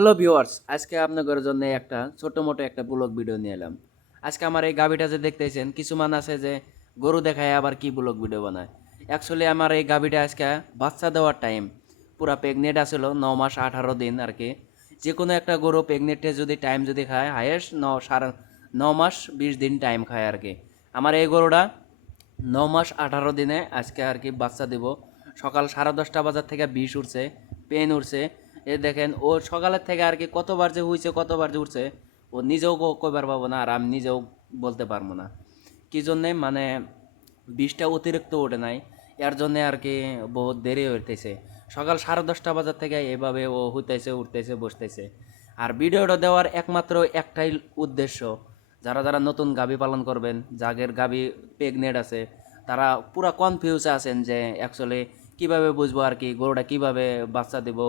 Hello viewers, আজকে আপনাদের জন্য একটা ছোট-মোটো একটা ব্লগ ভিডিও নিয়ে এলাম। আজকে আমার এই গাভীটা যে দেখতেছেন, কিছুমান আছে যে গরু দেখায় আবার কি ব্লগ ভিডিও বানায়। অ্যাকচুয়ালি আমার এই গাভীটা আজকে বাচ্চা দেওয়ার টাইম, পুরা প্রেগনেন্ট আছিল ৯ মাস ১৮ দিন আর কি। যেকোনো একটা গরু প্রেগনেন্টে যদি টাইম যদি খায় হাইয়েস্ট ৯ মাস ২০ দিন টাইম খায় আর কি। আমার এই গরুটা ৯ মাস ১৮ দিনে আজকে আর কি বাচ্চা দিব। সকাল 10:30 বাজার থেকে বিষ উঠছে, পেন উঠছে। এ দেখেন ও সকালের থেকে আর কি কতবার যে হইছে কতবার যে উঠছে ও নিজেও কইবার পাবো না, আর আমি নিজেও বলতে পারবো না কি জন্যে। মানে বিষটা অতিরিক্ত ওঠে নাই, এর জন্যে আর কি বহুত দেরি হইতেছে। সকাল 10:30 বাজার থেকে এভাবে ও হইতেছে উঠতেছে বসতেছে। আর ভিডিওটা দেওয়ার একমাত্র একটাই উদ্দেশ্য, যারা যারা নতুন গাভী পালন করবেন, যাদের গাভী প্রেগনেন্ট আছে, তারা পুরা কনফিউজে আছেন যে অ্যাকচুয়ালি কীভাবে বুঝবো আর কি গরুটা কীভাবে বাচ্চা দেব,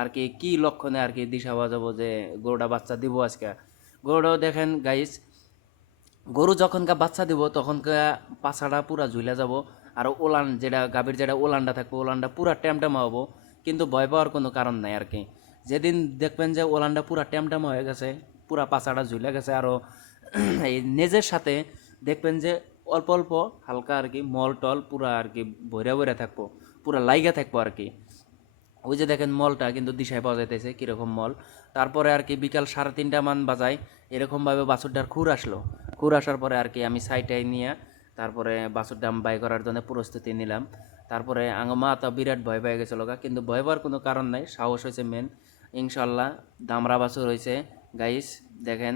আর কি কী লক্ষণে আর কি দিশা বাজাবো যে গরুটা বাচ্চা দিব আজকে। গরুটাও দেখেন গাইস, গরু যখনকার বাচ্চা দিব তখনকার পাছাটা পুরা ঝুলে যাব, আর ওলান যেটা গাভীর যেটা ওলানটা থাকবে ওলানটা পুরা ট্যামট্যামা হবো। কিন্তু ভয় পাওয়ার কোনো কারণ নাই আর কি। যেদিন দেখবেন যে ওলানটা পুরা ট্যামট্যামা হয়ে গেছে, পুরা পাছাটা ঝুলে গেছে, আরও এই নেজের সাথে দেখবেন যে অল্প অল্প হালকা আর কি মল টল পুরা আর কি ভৈরা ভৈরা থাকবো, পুরা লাইগা থাকবো আর কি। ওই যে দেখেন মলটা কিন্তু দিশায় পাওয়া যাইতেছে কীরকম মল। তারপরে আর কি বিকাল 3:30 মান বাজায় এরকমভাবে বাছুরটার খুর আসলো। খুর আসার পরে আর কি আমি সাইডটাই নিয়ে তারপরে বাছুরটা আমি বাই করার জন্য প্রস্তুতি নিলাম। তারপরে মা তো বিরাট ভয় পেয়ে গেছিলো কিন্তু ভয় পাওয়ার কোনো কারণ নাই, সাহস হয়েছে মেন। ইনশাল্লাহ দামরা বাছুর হয়েছে গাইস। দেখেন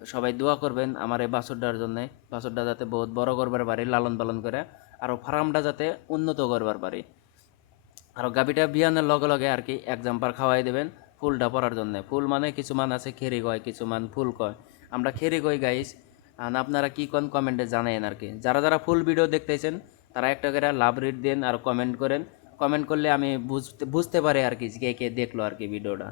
সবাই দোয়া করবেন আমার এই বাছুরটার জন্যে, বাছুরটা যাতে বহুত বড় করবার পারি, লালন পালন করে আরও ফার্মটা যাতে উন্নত করবার পারি। আর গাভীটা বিয়ানের লগে লগে আর কি এক জাম্পার খাওয়াই দেবেন ফুলটা পরার জন্য। ফুল মানে কিছুমান আছে খেরি কয়, কিছুমান ফুল কয়, আমরা খেরি কই গাইস। আর আপনারা কি কোন কমেন্টে জানাইন আর কি। যারা যারা ফুল ভিডিও দেখতেছেন তারা একটা করে লাভ রেট দেন আর কমেন্ট করেন। কমেন্ট করলে আমি বুঝতে পারি আর কি কে কে দেখলো আর কি ভিডিওটা।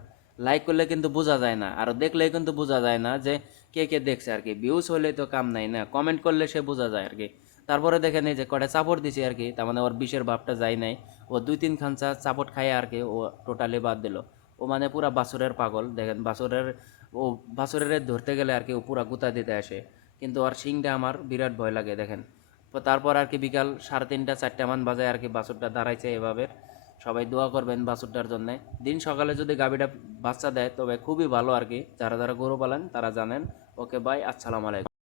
লাইক করলে কিন্তু বোঝা যায় না, আর দেখলেই কিন্তু বোঝা যায় না যে কে কে দেখছে আর কি। ভিউজ হলে তো কাম নাই না, কমেন্ট করলে সে বোঝা যায় আর কি। তারপরে দেখেন এই যে কটা চাপড় দিছে আর কি, তার মানে ওর বিষের ভাবটা যায় নাই। ও 2-3 খাঞ্চা চাপট খায় আর কি ও টোটালি বাদ দিল। ও মানে পুরা বাছুরের পাগল। দেখেন বাছুরের ও বাছুরের ধরতে গেলে আর কি ও পুরা গুতা দিতে আসে, কিন্তু ওর শিংটা আমার বিরাট ভয় লাগে দেখেন। তো তারপর আর কি বিকাল 3:30-4টা মান বাজায় আর কি বাছুরটা দাঁড়াইছে এভাবে। সবাই দোয়া করবেন বাছুরটার জন্যে। দিন সকালে যদি গাভীটা বাচ্চা দেয় তবে খুবই ভালো আর কি। যারা যারা গরু পালেন তারা জানেন। ওকে বাই, আসসালামু আলাইকুম।